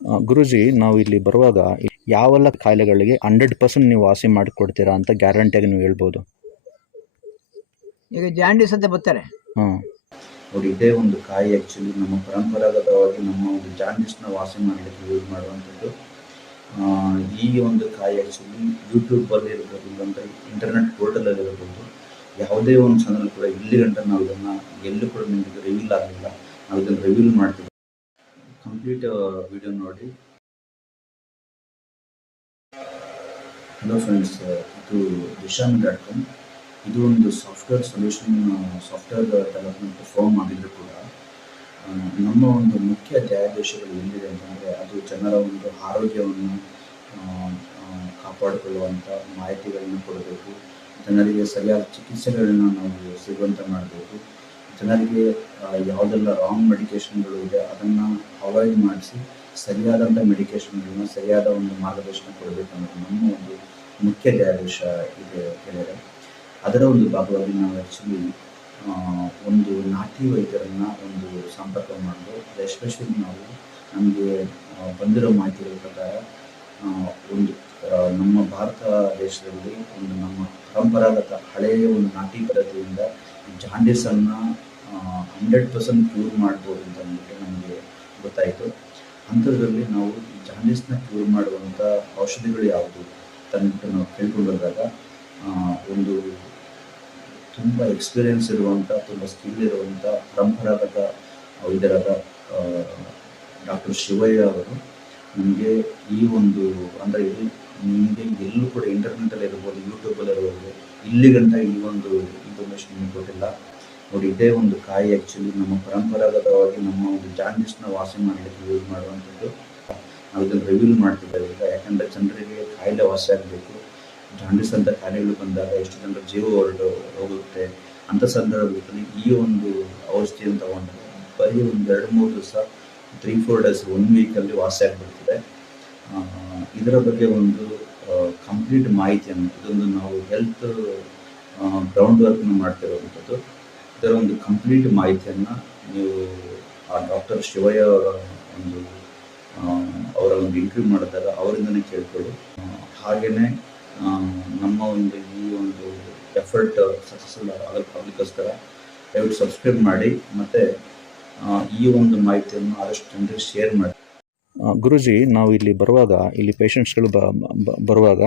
ಗುರುಜಿ, ನಾವು ಇಲ್ಲಿ ಬರುವಾಗ ಯಾವೆಲ್ಲ ಕಾಯಿಲೆಗಳಿಗೆ 100% ನೀವು ವಾಸಿ ಮಾಡಿಕೊಡ್ತೀರಾ ಅಂತ ಗ್ಯಾರಂಟಿಯಾಗಿ ನೀವು ಹೇಳ್ಬೋದು? ಈಗ ಜಾಂಡೀಸ್ ಅಂತ ಬರ್ತಾರೆ. ನೋಡಿ, ಇದೇ ಒಂದು ಕಾಯಿ ಆ್ಯಕ್ಚುಲಿ ನಮ್ಮ ಪರಂಪರಾಗತವಾಗಿ ನಮ್ಮ ಒಂದು ಜಾಂಡೀಸ್ನ ವಾಸಿ ಮಾಡಲಿಕ್ಕೆ ಯೂಸ್ ಮಾಡುವಂಥದ್ದು. ಈ ಒಂದು ಕಾಯಿ ಆ್ಯಕ್ಚುಲಿ ಯೂಟ್ಯೂಬಲ್ಲಿ ಇರ್ಬೋದು, ಇಲ್ಲಾಂದರೆ ಇಂಟರ್ನೆಟ್ ಪೋರ್ಟಲಲ್ಲಿ ಇರ್ಬೋದು, ಯಾವುದೇ ಒಂದು ಚಾನಲ್ ಕೂಡ ಇಲ್ಲಿ ಗಂಟ ನಾವು ಇದನ್ನು ಎಲ್ಲೂ ಕೂಡ ನಿಮಗೆ ರಿವೀಲ್ ಆಗಲಿಲ್ಲ. ನಾವು ಇದನ್ನು ರಿವೀಲ್ ಮಾಡ್ತೀವಿ. ಕಂಪ್ಲೀಟ್ ವಿಡಿಯೋ ನೋಡಿ. ಹಲೋ ಫ್ರೆಂಡ್ಸ್, ಇದು Dishan.com. ಇದು ಒಂದು ಸಾಫ್ಟ್ವೇರ್ ಡೆವಲಪ್ಮೆಂಟ್ ಫರ್ಮ್ ಆಗಿದ್ರು ಕೂಡ ನಮ್ಮ ಒಂದು ಮುಖ್ಯ ಧ್ಯೇಯೋದ್ದೇಶಗಳು ಎಲ್ಲಿದೆ ಅಂತಂದರೆ ಅದು ಜನರ ಒಂದು ಆರೋಗ್ಯವನ್ನು ಕಾಪಾಡಿಕೊಳ್ಳುವಂಥ ಮಾಹಿತಿಗಳನ್ನು ಕೊಡಬೇಕು, ಜನರಿಗೆ ಸರಿಯಾದ ಚಿಕಿತ್ಸೆಗಳನ್ನ ನಾವು ಸಿಗುವಂತೆ ಮಾಡಬೇಕು, ಜನರಿಗೆ ಯಾವುದೆಲ್ಲ ರಾಂಗ್ ಮೆಡಿಕೇಷನ್ಗಳು ಇದೆ ಅದನ್ನು ಅವಾಯ್ಡ್ ಮಾಡಿಸಿ ಸರಿಯಾದಂಥ ಮೆಡಿಕೇಷನ್ಗಳನ್ನ ಸರಿಯಾದ ಒಂದು ಮಾರ್ಗದರ್ಶನ ಕೊಡಬೇಕು ಅನ್ನೋದು ನಮ್ಮ ಒಂದು ಮುಖ್ಯ ಧ್ಯೇಯೋದ್ದೇಶ ಇದೆ ಹೇಳಿದರೆ. ಅದರ ಒಂದು ಭಾಗವಾಗಿ ನಾವು ಆ್ಯಕ್ಚುಲಿ ಒಂದು ನಾಟಿ ವೈದ್ಯರನ್ನು ಒಂದು ಸಂಪರ್ಕ ಮಾಡೋದು. ಎಸ್ಪೆಷಲಿ ನಾವು ನಮಗೆ ಬಂದಿರೋ ಮಾಹಿತಿಗಳ ಪ್ರಕಾರ ಒಂದು ನಮ್ಮ ಭಾರತ ದೇಶದಲ್ಲಿ ಒಂದು ನಮ್ಮ ಪರಂಪರಾಗತ ಹಳೆಯ ಒಂದು ನಾಟಿ ಪದ್ಧತಿಯಿಂದ ಜಾಂಡೀಸನ್ನು 100% ಕ್ಯೂರ್ ಮಾಡ್ಬೋದು ಅಂತ ಅಂದ್ಬಿಟ್ಟು ನಮಗೆ ಗೊತ್ತಾಯಿತು. ಅಂಥದ್ರಲ್ಲಿ ನಾವು ಈ ಜಾಂಡೀಸ್ನ ಕ್ಯೂರ್ ಮಾಡುವಂಥ ಔಷಧಿಗಳು ಯಾವುದು ತಂದ್ಬಿಟ್ಟು ನಾವು ಕೇಳ್ಕೊಂಡು ಬಂದಾಗ ಒಂದು ತುಂಬ ಎಕ್ಸ್ಪೀರಿಯೆನ್ಸ್ ಇರುವಂಥ, ತುಂಬ ಸ್ಕಿಲ್ ಇರುವಂಥ ಪರಂಪರಾಗತ ವೈದ್ಯರಾದ ಡಾಕ್ಟರ್ ಶಿವಯ್ಯ ಅವರು ನಮಗೆ ಈ ಒಂದು ಅಂದರೆ ನಿಮಗೆ ಎಲ್ಲೂ ಕೂಡ ಇಂಟರ್ನೆಟಲ್ಲಿ ಇರ್ಬೋದು, ಯೂಟ್ಯೂಬಲ್ಲಿ ಇರ್ಬೋದು, ಇಲ್ಲಿಗಂಟ ಈ ಒಂದು ಇನ್ಫಾರ್ಮೇಷನ್ ನಿಮಗೆ ಕೊಟ್ಟಿಲ್ಲ. ನೋಡಿ, ಇದೇ ಒಂದು ಕಾಯಿ ಆ್ಯಕ್ಚುಲಿ ನಮ್ಮ ಪರಂಪರಾಗತವಾಗಿ ನಮ್ಮ ಒಂದು ಜಾಂಡೀಸ್ನ ವಾಸಿ ಮಾಡಲಿಕ್ಕೆ ಯೂಸ್ ಮಾಡುವಂಥದ್ದು. ನಾವು ಇದನ್ನು ರಿವೀಲ್ ಮಾಡ್ತಿದ್ದೇವೆ ಈಗ, ಯಾಕಂದರೆ ಜನರಿಗೆ ಕಾಯಿಲೆ ವಾಸಿ ಆಗಬೇಕು. ಜಾಂಡೀಸ್ ಅಂತ ಕಾಯಿಲೆಗಳು ಬಂದಾಗ ಎಷ್ಟು ಜನರ ಜೀವ ಹೋಗುತ್ತೆ ಅಂಥ ಸಂದರ್ಭದಲ್ಲಿ ಈ ಒಂದು ಔಷಧಿಯನ್ನು ತಗೊಂಡ್ರೆ ಬರೀ ಒಂದು 2-3 ದಿವಸ, 3-4 ಡೇಸ್, 1 ವೀಕಲ್ಲಿ ವಾಸಿ ಆಗಿಬಿಡ್ತಿದೆ. ಇದರ ಬಗ್ಗೆ ಒಂದು ಕಂಪ್ಲೀಟ್ ಮಾಹಿತಿಯನ್ನು, ಇದೊಂದು ನಾವು ಹೆಲ್ತ್ ಗ್ರೌಂಡ್ ವರ್ಕ್ನ ಮಾಡ್ತಿರುವಂಥದ್ದು. ಇದರ ಒಂದು ಕಂಪ್ಲೀಟ್ ಮಾಹಿತಿಯನ್ನು ನೀವು ಆ ಡಾಕ್ಟರ್ ಶಿವಯ್ಯ ಅವರ ಒಂದು ಇಂಟರ್ವ್ಯೂ ಮಾಡಿದಾಗ ಅವರಿಂದನೇ ಕೇಳ್ಕೊಳ್ಳಿ. ಹಾಗೆಯೇ ನಮ್ಮ ಒಂದು ಈ ಒಂದು ಎಫರ್ಟ್ ಸಕ್ಸಸ್ಫುಲ್ ಆಗಲಿಕ್ಕೋಸ್ಕರ ದಯವಿಟ್ಟು ಸಬ್ಸ್ಕ್ರೈಬ್ ಮಾಡಿ ಮತ್ತು ಈ ಒಂದು ಮಾಹಿತಿಯನ್ನು ಆದಷ್ಟು ಜನರಿಗೆ ಶೇರ್ ಮಾಡಿ. ಗುರುಜಿ, ನಾವು ಇಲ್ಲಿ ಬರುವಾಗ ಇಲ್ಲಿ ಪೇಷಂಟ್ಸ್ಗಳು ಬರುವಾಗ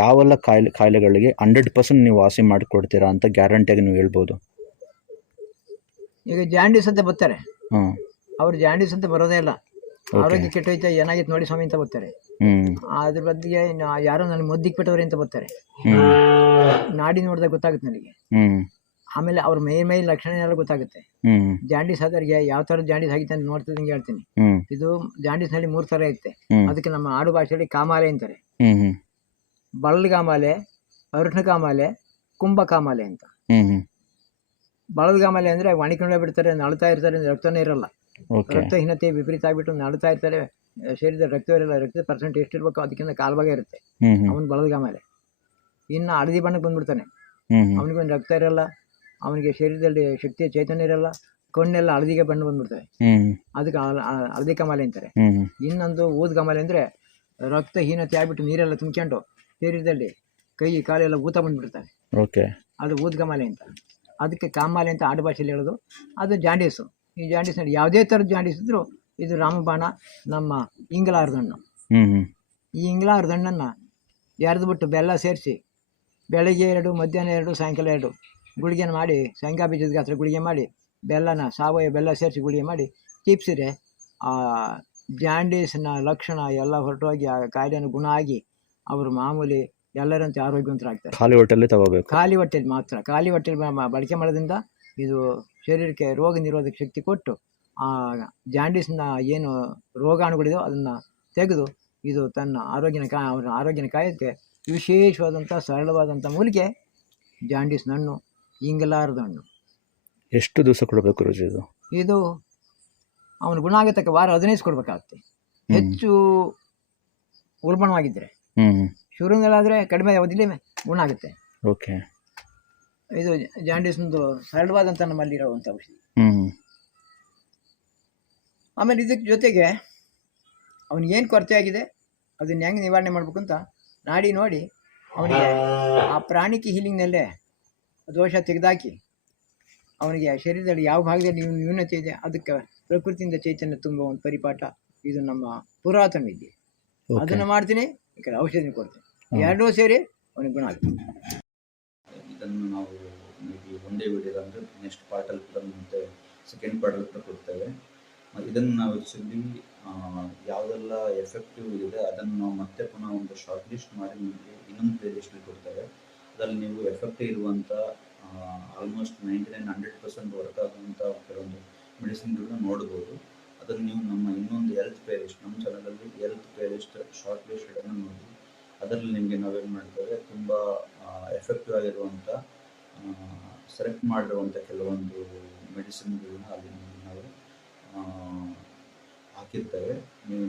ಯಾವೆಲ್ಲ ಕಾಯಿಲೆಗಳಿಗೆ 100% ನೀವು ವಾಸಿ ಮಾಡಿಕೊಡ್ತೀರಾ ಅಂತ ಗ್ಯಾರಂಟಿಯಾಗಿ ನೀವು ಹೇಳ್ಬೋದು? ಈಗ ಜಾಂಡೀಸ್ ಅಂತ ಬರ್ತಾರೆ. ಅವ್ರು ಜಾಂಡೀಸ್ ಅಂತ ಬರೋದೇ ಇಲ್ಲ. ಆರೋಗ್ಯ ಕೆಟ್ಟೋಯ್ತಾ, ಏನಾಗಿತ್ತು ನೋಡಿ ಸ್ವಾಮಿ ಅಂತ ಬರ್ತಾರೆ. ಅದ್ರ ಬಗ್ಗೆ ಯಾರೋ ನನಗೆ ಮದ್ದಿಗೆ ಬಿಟ್ಟವ್ರೆ ಅಂತ ಬರ್ತಾರೆ. ನಾಡಿ ನೋಡಿದಾಗ ಗೊತ್ತಾಗುತ್ತೆ ನನಗೆ. ಆಮೇಲೆ ಅವ್ರ ಮೈ ಲಕ್ಷಣ ಎಲ್ಲ ಗೊತ್ತಾಗುತ್ತೆ. ಜಾಂಡೀಸ್ ಆದವ್ರಿಗೆ ಯಾವ ಥರ ಜಾಂಡೀಸ್ ಆಗಿತ್ತು ಅಂತ ನೋಡ್ತಿದ್ದಂಗೆ ಹೇಳ್ತೀನಿ. ಇದು ಜಾಂಡೀಸ್ ನಲ್ಲಿ 3 ಥರ ಇರುತ್ತೆ. ಅದಕ್ಕೆ ನಮ್ಮ ಆಡು ಭಾಷೆಯಲ್ಲಿ ಕಾಮಾಲೆ ಅಂತಾರೆ. ಬಳಲ್ ಕಾಮಾಲೆ, ಅರ್ಣ ಕಾಮಾಲೆ, ಕುಂಭ ಕಾಮಾಲೆ ಅಂತ. ಬಳಲ್ ಕಾಮಾಲೆ ಅಂದ್ರೆ ಒಣಕೊಂಡೇ ಬಿಡ್ತಾರೆ, ನಳ್ತಾ ಇರ್ತಾರೆ, ರಕ್ತನೇ ಇರಲ್ಲ, ರಕ್ತಹೀನತೆ ವಿಪರೀತ ಆಗ್ಬಿಟ್ಟು ನಳ್ತಾ ಇರ್ತಾರೆ, ಶರೀರದ ರಕ್ತ ಇರಲ್ಲ, ರಕ್ತದ ಪರ್ಸೆಂಟ್ ಎಷ್ಟಿರ್ಬೇಕು ಅದಕ್ಕಿಂತ ಕಾಲ್ಭಾಗ ಇರುತ್ತೆ. ಅವನು ಬಳಲ್ ಕಾಮಾಲೆ. ಇನ್ನು ಹಳದಿ ಬಣ್ಣಕ್ಕೆ ಬಂದ್ಬಿಡ್ತಾನೆ, ಅವನಿಗೊಂದು ರಕ್ತ ಇರಲ್ಲ, ಅವನಿಗೆ ಶರೀರದಲ್ಲಿ ಶಕ್ತಿಯ ಚೈತನ್ಯ ಇರಲ್ಲ, ಕಣ್ಣೆಲ್ಲ ಹಳದಿಗೆ ಬಣ್ಣ ಬಂದ್ಬಿಡ್ತವೆ, ಅದಕ್ಕೆ ಹಳದಿ ಕಮಾಲೆ ಅಂತಾರೆ. ಇನ್ನೊಂದು ಊದ್ ಕಮಾಲೆ ಅಂದ್ರೆ ರಕ್ತಹೀನತೆ ಆಗ್ಬಿಟ್ಟು ನೀರೆಲ್ಲ ತುಂಬ್ಕೊಂಡು ಶರೀರದಲ್ಲಿ ಕೈ ಕಾಲೆಲ್ಲ ಊತ ಬಂದ್ಬಿಡ್ತಾರೆ, ಅದು ಊದ್ ಕಮಾಲೆ ಅಂತ. ಅದಕ್ಕೆ ಕಾಮಾಲೆ ಅಂತ ಆಡು ಭಾಷೆಯಲ್ಲಿ ಹೇಳೋದು. ಅದು ಜಾಂಡೀಸು. ಈ ಜಾಂಡೀಸ್ನಲ್ಲಿ ಯಾವುದೇ ಥರದ ಜಾಂಡೀಸ್ ಇದ್ರೂ ಇದು ರಾಮಬಾಣ, ನಮ್ಮ ಇಂಗ್ಲಾರ್ದ ಹಣ್ಣು. ಈ ಇಂಗ್ಲಾರ್ದ ಹಣ್ಣನ್ನು ಎರೆದ್ಬಿಟ್ಟು ಬೆಲ್ಲ ಸೇರಿಸಿ ಬೆಳಗ್ಗೆ 2, ಮಧ್ಯಾಹ್ನ 2, ಸಾಯಂಕಾಲ 2 ಗುಳಿಗೆನ ಮಾಡಿ, ಶೇಂಗಾ ಬೀಜದ ಗಾತ್ರ ಗುಳಿಗೆ ಮಾಡಿ, ಬೆಲ್ಲನ ಸಾವಯವ ಬೆಲ್ಲ ಸೇರಿಸಿ ಗುಳಿಗೆ ಮಾಡಿ ಚಿಪ್ಸಿದ್ರೆ ಆ ಜಾಂಡೀಸ್ನ ಲಕ್ಷಣ ಎಲ್ಲ ಹೊರಟೋಗಿ ಆ ಕಾಯಿಲೆನ ಗುಣ ಆಗಿ ಅವರು ಮಾಮೂಲಿ ಎಲ್ಲರಂತೆ ಆರೋಗ್ಯವಂತರಾಗ್ತಾರೆ. ಖಾಲಿ ಹೊಟ್ಟೆಯಲ್ಲಿ ತಗೋಬೇಕು. ಖಾಲಿ ಹೊಟ್ಟೆಲಿ ಮಾತ್ರ. ಖಾಲಿ ಹೊಟ್ಟೆಲಿ ಬಳಕೆ ಮಾಡೋದ್ರಿಂದ ಇದು ಶರೀರಕ್ಕೆ ರೋಗ ನಿರೋಧಕ ಶಕ್ತಿ ಕೊಟ್ಟು ಆ ಜಾಂಡೀಸ್ನ ಏನು ರೋಗಾಣುಗಳಿದೋ ಅದನ್ನು ತೆಗೆದು ಇದು ತನ್ನ ಅವರ ಆರೋಗ್ಯನ ಕಾಯೋಕ್ಕೆ ವಿಶೇಷವಾದಂಥ ಸರಳವಾದಂಥ ಮೂಲಿಕೆ ಜಾಂಡೀಸ್ ಹಣ್ಣು, ಇಂಗ್ಲಾರ್ದ ಹಣ್ಣು. ಎಷ್ಟು ದಿವಸ ಕೊಡಬೇಕು ರುಜಿ ಇದು? ಇದು ಅವನು ಗುಣ ಆಗತಕ್ಕ ವಾರ 15 ಕೊಡಬೇಕಾಗುತ್ತೆ. ಹೆಚ್ಚು ಉಲ್ಬಣವಾಗಿದ್ದರೆ, ಶುರುನಲ್ಲಾದರೆ ಕಡಿಮೆ ಅವಧಿಲಿ ಗುಣ ಆಗುತ್ತೆ. ಇದು ಜಾಂಡೀಸ್ನದು ಸರಳವಾದಂಥ ನಮ್ಮಲ್ಲಿರುವಂಥ ಔಷಧಿ. ಆಮೇಲೆ ಇದಕ್ಕೆ ಜೊತೆಗೆ ಅವನಿಗೇನು ಕೊರತೆ ಆಗಿದೆ ಅದನ್ನ ಹೆಂಗೆ ನಿವಾರಣೆ ಮಾಡಬೇಕು ಅಂತ ನೋಡಿ ಅವನಿಗೆ ಆ ಪ್ರಾಣಿಕ ಹೀಲಿಂಗ್ನಲ್ಲೇ ದೋಷ ತೆಗೆದಾಕಿ ಅವನಿಗೆ ಆ ಶರೀರದಲ್ಲಿ ಯಾವ ಭಾಗದಲ್ಲಿ ನ್ಯೂನತೆ ಇದೆ ಅದಕ್ಕೆ ಪ್ರಕೃತಿಯಿಂದ ಚೈತನ್ಯ ತುಂಬುವ ಒಂದು ಪರಿಪಾಠ ಇದು ನಮ್ಮ ಪುರಾತನ ವಿದ್ಯೆ. ಅದನ್ನು ಮಾಡ್ತೀನಿ, ಈ ಕಡೆ ಔಷಧಿ ಕೊಡ್ತೀನಿ, ಎರಡೂ ಸೇರಿ ಅವನಿಗೆ ಗುಣ ಆಗುತ್ತೆ. ಇದನ್ನು ನಾವು ಮೇಬಿ ಒಂದೇ ವಿಡಿಯೋ ಅಂದರೆ ನೆಕ್ಸ್ಟ್ ಪಾರ್ಟಲ್ಲಿ ಕೂಡ ಮತ್ತೆ ಸೆಕೆಂಡ್ ಪಾರ್ಟಲ್ಲಿ ಕೂಡ ಕೊಡ್ತೇವೆ. ಇದನ್ನು ನಾವು ಆ್ಯಕ್ಚುಲಿ ಯಾವುದೆಲ್ಲ ಎಫೆಕ್ಟಿವ್ ಇದೆ ಅದನ್ನು ನಾವು ಮತ್ತೆ ಪುನಃ ಒಂದು ಶಾರ್ಟ್ ಲಿಸ್ಟ್ ಮಾಡಿ ನಿಮಗೆ ಇನ್ನೊಂದು ಪ್ಲೇ ಲಿಸ್ಟಲ್ಲಿ ಕೊಡ್ತೇವೆ. ಅದರಲ್ಲಿ ನೀವು ಎಫೆಕ್ಟಿವ್ ಇರುವಂಥ ಆಲ್ಮೋಸ್ಟ್ 99-100% ವರ್ಕ್ ಆಗುವಂಥ ಕೆಲವೊಂದು ಮೆಡಿಸಿನ್ಗಳನ್ನ ನೋಡ್ಬೋದು. ಅದನ್ನು ನೀವು ನಮ್ಮ ಇನ್ನೊಂದು ಹೆಲ್ತ್ ಪ್ಲೇ ಲಿಸ್ಟ್, ನಮ್ಮ ಚಾನಲಲ್ಲಿ ಹೆಲ್ತ್ ಪ್ಲೇ ಲಿಸ್ಟ್ ಶಾರ್ಟ್ ಲಿಸ್ಟನ್ನು ನೋಡಿ ಅದರಲ್ಲಿ ನಿಮಗೆ ನಾವೇನು ಮಾಡ್ತೇವೆ ತುಂಬ ಎಫೆಕ್ಟಿವ್ ಆಗಿರುವಂಥ ಸೆಲೆಕ್ಟ್ ಮಾಡಿರುವಂಥ ಕೆಲವೊಂದು ಮೆಡಿಸಿನ್ಗಳನ್ನ ಅಲ್ಲಿ ನಾವು ಹಾಕಿರ್ತೇವೆ. ನೀವು